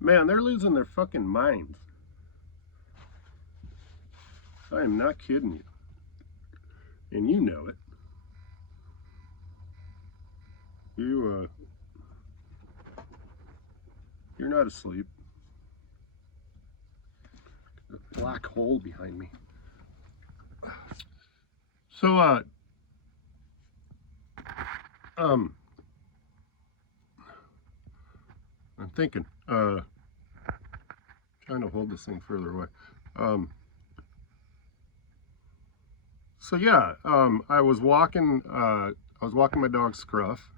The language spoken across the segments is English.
Man, they're losing their fucking minds. I am not kidding you. And you know it. You're not asleep. A black hole behind me. So, I'm thinking, trying to hold this thing further away. So yeah, I was walking my dog Scruff,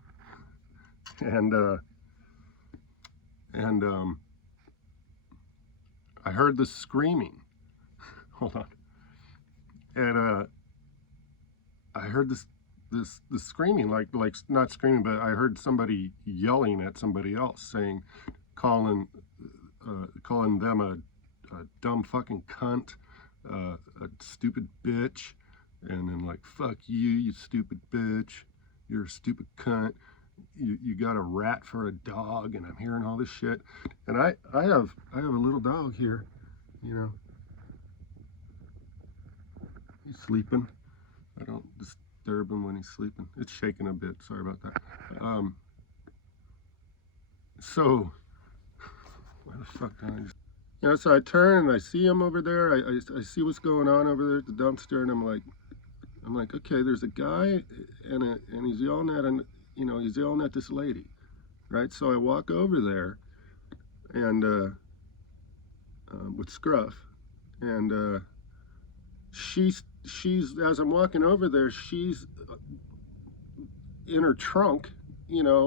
and I heard this screaming. Hold on. And I heard this screaming, like not screaming, but I heard somebody yelling at somebody else, saying, calling them a dumb fucking cunt, a stupid bitch, and then like, fuck you, you stupid bitch, you're a stupid cunt, you got a rat for a dog, and I'm hearing all this shit. And I have a little dog here, you know. He's sleeping. I don't disturb him when he's sleeping. It's shaking a bit. Sorry about that. So, why the fuck did I just... Yeah, so I turn and I see him over there. I see what's going on over there at the dumpster, and I'm like, okay, there's a guy, and he's yelling at, he's yelling at this lady, right? So I walk over there, and with Scruff, and she's as I'm walking over there, she's in her trunk,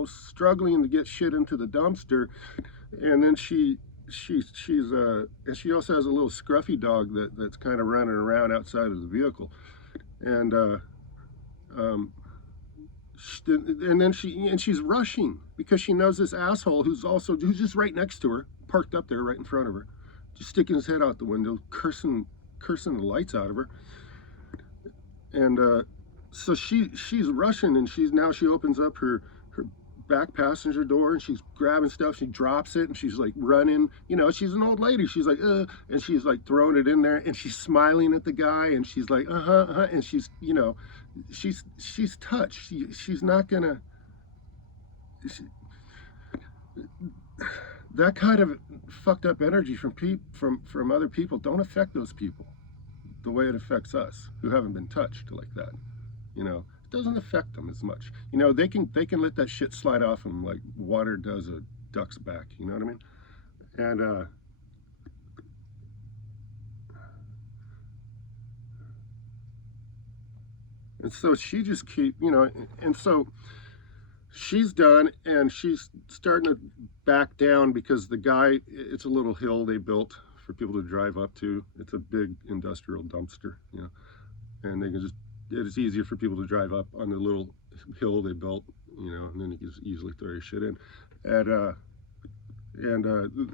struggling to get shit into the dumpster, and then she's and she also has a little scruffy dog that's kind of running around outside of the vehicle, and then she's rushing because she knows this asshole who's just right next to her, parked up there right in front of her, just sticking his head out the window, cursing the lights out of her. And so she's rushing, and she opens up her back passenger door, and she's grabbing stuff. She drops it, and she's like running. She's an old lady. She's like, and she's like throwing it in there, and she's smiling at the guy, and she's like, and she's, she's touched. She's not gonna. That kind of fucked up energy from other people don't affect those people the way it affects us who haven't been touched like that. It doesn't affect them as much. They can let that shit slide off them like water does a duck's back. You know what I mean? And so she just and so she's done, and she's starting to back down because the guy, it's a little hill they built for people to drive up to. It's a big industrial dumpster, and they can it's easier for people to drive up on the little hill they built, and then you can just easily throw your shit in. And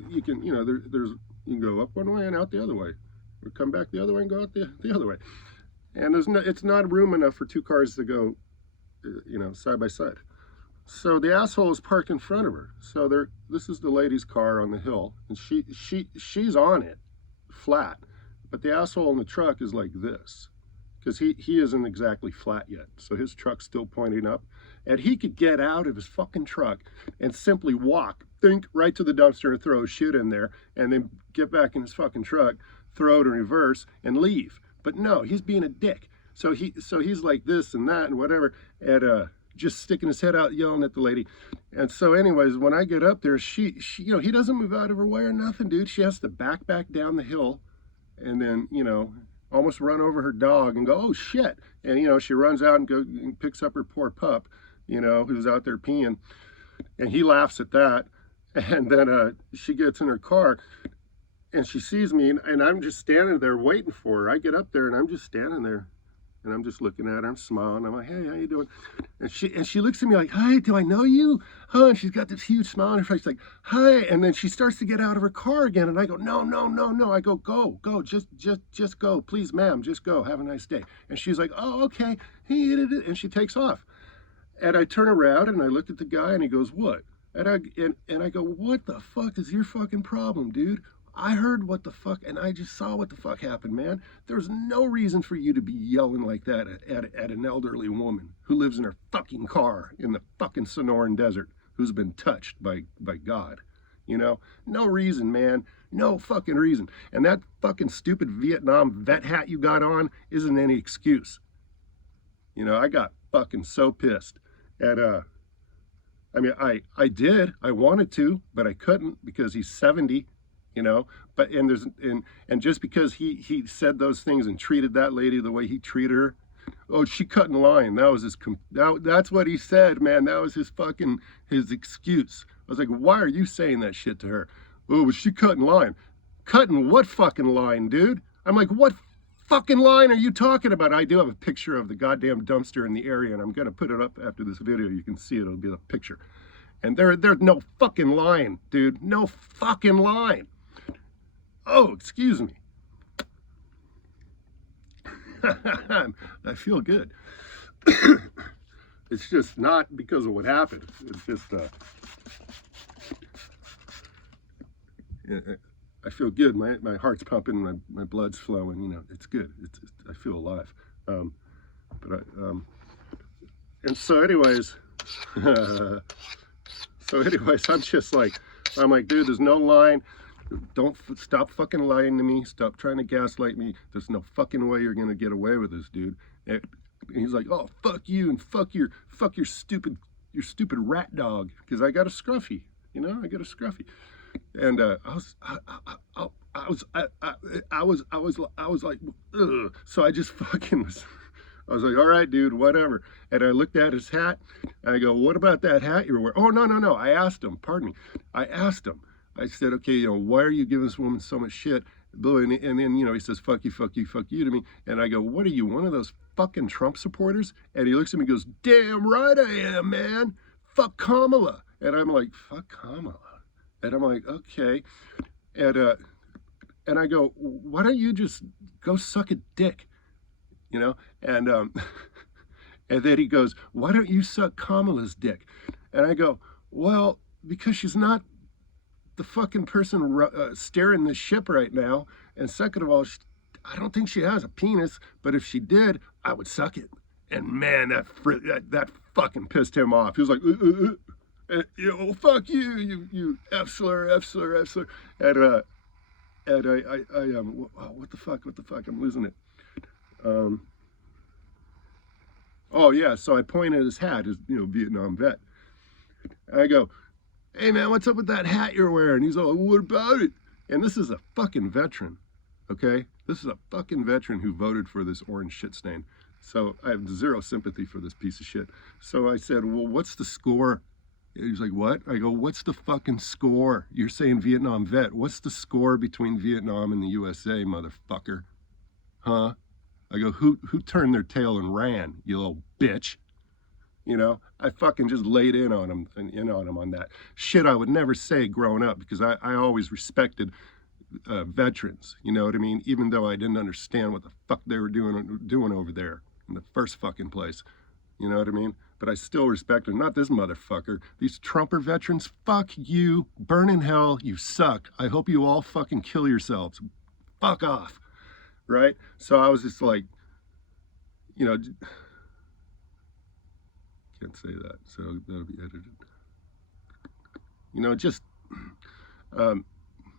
you can, you can go up one way and out the other way, or come back the other way and go out the other way. And it's not room enough for two cars to go, side by side. So the asshole is parked in front of her. So this is the lady's car on the hill, and she's on it, flat. But the asshole in the truck is like this, because he isn't exactly flat yet. So his truck's still pointing up, and he could get out of his fucking truck and simply walk, right to the dumpster and throw his shit in there, and then get back in his fucking truck, throw it in reverse, and leave. But no, he's being a dick. So he's like this and that and whatever, and just sticking his head out, yelling at the lady. And so anyways, when I get up there, she he doesn't move out of her way or nothing, dude. She has to back down the hill, and then, almost run over her dog and go, oh shit. And, she runs out and picks up her poor pup, who's out there peeing. And he laughs at that. And then she gets in her car, and she sees me, and I'm just standing there waiting for her. I get up there, and I'm just standing there, and I'm just looking at her. I'm smiling. I'm like, hey, how you doing? And she looks at me like, hi, do I know you? Huh? And she's got this huge smile on her face, like, hi. And then she starts to get out of her car again, and I go, no. I go, go, just go, please, ma'am, just go. Have a nice day. And she's like, oh, okay. And she takes off. And I turn around, and I look at the guy, and he goes, what? And I go, what the fuck is your fucking problem, dude? I heard what the fuck, and I just saw what the fuck happened, man. There's no reason for you to be yelling like that at an elderly woman who lives in her fucking car in the fucking Sonoran Desert, who's been touched by God. You know, no reason, man. No fucking reason. And that fucking stupid Vietnam vet hat you got on isn't any excuse. You know, I got fucking so pissed. And I mean, I wanted to, but I couldn't because he's 70, you know. But and just because he said those things and treated that lady the way he treated her, oh, she cut in line. That was that's what he said, man. That was his excuse. I was like, why are you saying that shit to her? Oh, was she cut in line? Cutting what fucking line, dude? I'm like, what fucking line are you talking about? I do have a picture of the goddamn dumpster in the area, and I'm gonna put it up after this video. You can see it. It'll be the picture. And there's no fucking line, dude. No fucking line. Oh, excuse me. I feel good. It's just not because of what happened. It's just I feel good. My heart's pumping. My blood's flowing. You know, it's good. I feel alive. And so, anyways, I'm like, dude, there's no line. Don't stop fucking lying to me. Stop trying to gaslight me. There's no fucking way you're gonna get away with this, dude. And he's like, oh, fuck you and fuck your stupid rat dog, because I got a scruffy. You know, I got a scruffy. And I was like, ugh. So I just fucking I was like, all right, dude, whatever. And I looked at his hat, and I go, what about that hat you were wearing? Oh, no. I asked him, pardon me. I said, okay, you know, why are you giving this woman so much shit? And then, you know, he says, fuck you to me. And I go, what are you, one of those fucking Trump supporters? And he looks at me and goes, damn right I am, man. Fuck Kamala. And I'm like, fuck Kamala. And I'm like, okay. And I go, why don't you just go suck a dick? You know? And and then he goes, why don't you suck Kamala's dick? And I go, well, because she's not the fucking person steering the ship right now. And second of all, I don't think she has a penis, but if she did, I would suck it. And man, that fucking pissed him off. He was like, you know, fuck you F slur. And what the fuck, I'm losing it. Oh yeah, so I point at his hat, his, you know, Vietnam vet. And I go, hey man, what's up with that hat you're wearing? He's all, what about it? And this is a fucking veteran, okay? This is a fucking veteran who voted for this orange shit stain. So I have zero sympathy for this piece of shit. So I said, well, what's the score? He's like, what? I go, what's the fucking score? You're saying Vietnam vet. What's the score between Vietnam and the USA, motherfucker? Huh? I go, who turned their tail and ran, you little bitch? You know, I fucking just laid in on him on that shit I would never say growing up, because I always respected veterans, you know what I mean? Even though I didn't understand what the fuck they were doing over there in the first fucking place, you know what I mean? But I still respect them. Not this motherfucker. These Trumper veterans, fuck you, burn in hell, you suck. I hope you all fucking kill yourselves. Fuck off, right? So I was just like, you know, can't say that, so that'll be edited. You know, just,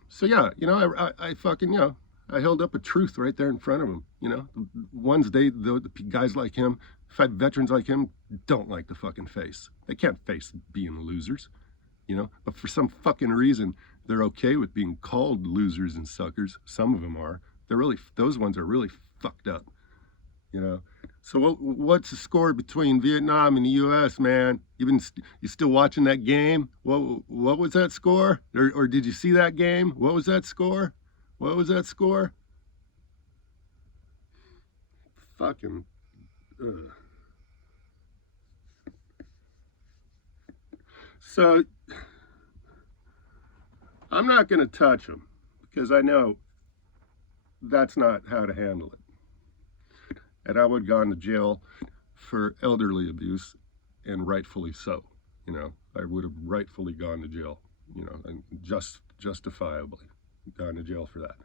so yeah, you know, I fucking, you know, I held up a truth right there in front of them. You know, the guys like him, veterans like him, don't like the fucking face. They can't face being losers, you know, but for some fucking reason, they're okay with being called losers and suckers. Some of them are. Those ones are really fucked up, you know. So what's the score between Vietnam and the U.S., man? You still watching that game? What was that score? Or did you see that game? What was that score? What was that score? Fucking. So I'm not going to touch him because I know that's not how to handle it. And I would have gone to jail for elderly abuse, and rightfully so. you know, I would have rightfully gone to jail, you know, and justifiably gone to jail for that.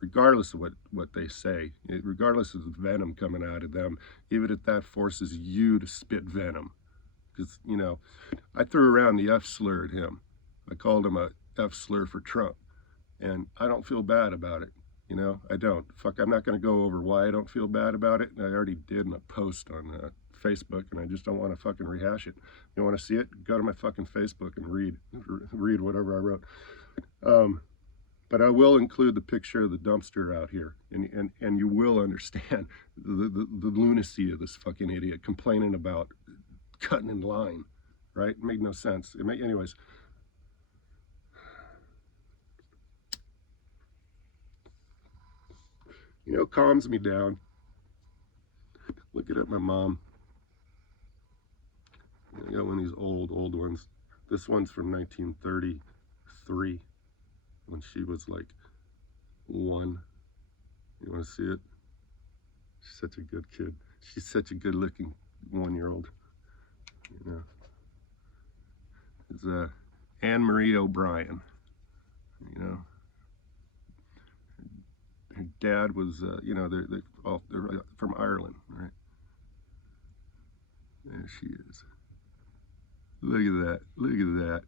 Regardless of what they say, regardless of the venom coming out of them, even if that forces you to spit venom. Because, you know, I threw around the F slur at him. I called him a F slur for Trump. And I don't feel bad about it. You know, I don't. Fuck, I'm not going to go over why I don't feel bad about it. I already did in a post on Facebook, and I just don't want to fucking rehash it. You want to see it? Go to my fucking Facebook and read whatever I wrote. But I will include the picture of the dumpster out here, and you will understand the lunacy of this fucking idiot complaining about cutting in line, right? It made no sense. Anyways. You know, calms me down. Looking at my mom. I got one of these old ones. This one's from 1933, when she was like 1. You want to see it? She's such a good kid. She's such a good-looking 1-year-old. You know, it's Anne Marie O'Brien. You know. Her dad was, you know, they're from Ireland, right? There she is. Look at that. Look at that.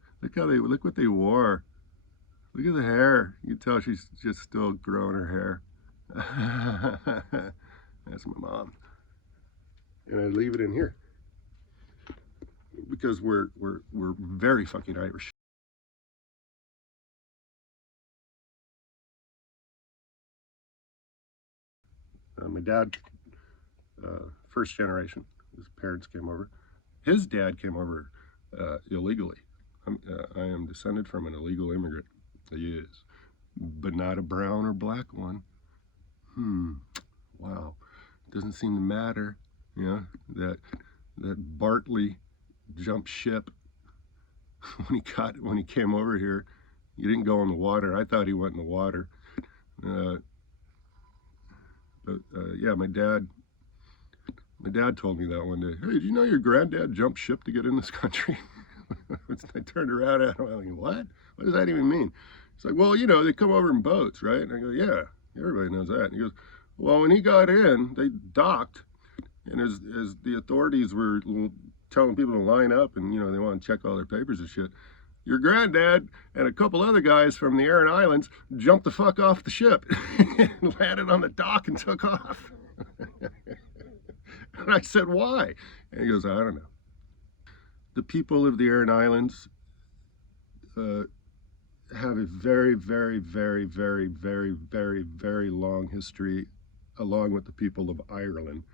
Look what they wore. Look at the hair. You can tell she's just still growing her hair. That's my mom. And I leave it in here because we're very fucking Irish. My dad, first generation, his parents came over. His dad came over illegally. I am descended from an illegal immigrant. He is, but not a brown or black one. Wow. Doesn't seem to matter, you know, that Bartley jumped ship when he came over here. He didn't go in the water. I thought he went in the water. Yeah, my dad told me that one day. Hey, did you know your granddad jumped ship to get in this country? I turned around and I went, what? What does that even mean? He's like, well, you know, they come over in boats, right? And I go, yeah, everybody knows that. And he goes, well, when he got in, they docked, and as the authorities were telling people to line up, and you know they want to check all their papers and shit, your granddad and a couple other guys from the Aran Islands jumped the fuck off the ship and landed on the dock and took off. And I said, why? And he goes, I don't know. The people of the Aran Islands have a very, very, very, very, very, very, very long history, along with the people of Ireland,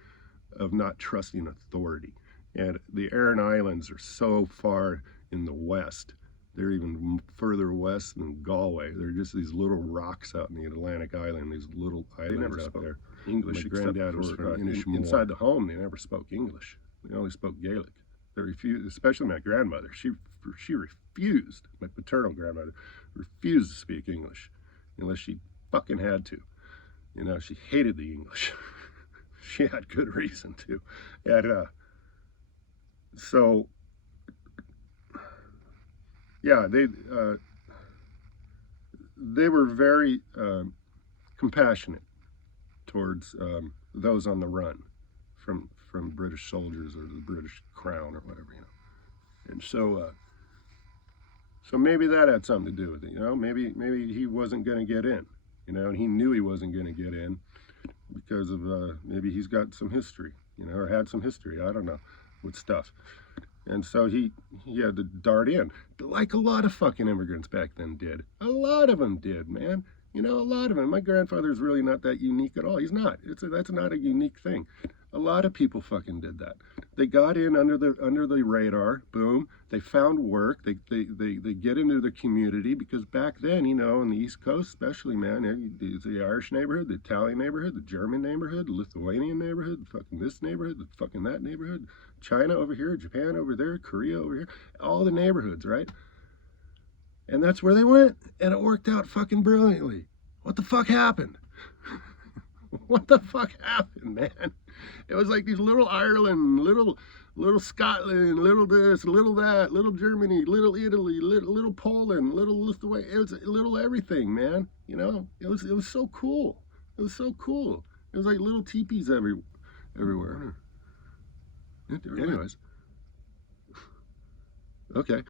of not trusting authority. And the Aran Islands are so far in the west. They're even further west than Galway. They're just these little rocks out in the Atlantic Island, these little islands out there. English. My granddad was from inside the home. They never spoke English. They only spoke Gaelic. They refused, especially my grandmother. She refused. My paternal grandmother refused to speak English unless she fucking had to. You know, she hated the English. She had good reason to. And so, yeah, they were very compassionate towards those on the run from British soldiers or the British Crown or whatever, you know. And so, so maybe that had something to do with it, you know. Maybe he wasn't going to get in, you know, and he knew he wasn't going to get in because of maybe he's got some history, you know, or had some history, I don't know, with stuff. And so he had to dart in, like a lot of fucking immigrants back then did. A lot of them did, man. You know, a lot of them. My grandfather's really not that unique at all. He's not. That's not a unique thing. A lot of people fucking did that. They got in under the radar. Boom. They found work. They get into the community, because back then, you know, on the East Coast, especially, man, the Irish neighborhood, the Italian neighborhood, the German neighborhood, the Lithuanian neighborhood, the fucking this neighborhood, the fucking that neighborhood, China over here, Japan over there, Korea over here, all the neighborhoods, right? And that's where they went, and it worked out fucking brilliantly. What the fuck happened? What the fuck happened, man? It was like these little Ireland, little little Scotland, little this, little that, little Germany, little Italy, little Poland, little Lithuania. It was little everything, man. You know, it was so cool. It was so cool. It was like little teepees everywhere. Anyways, okay.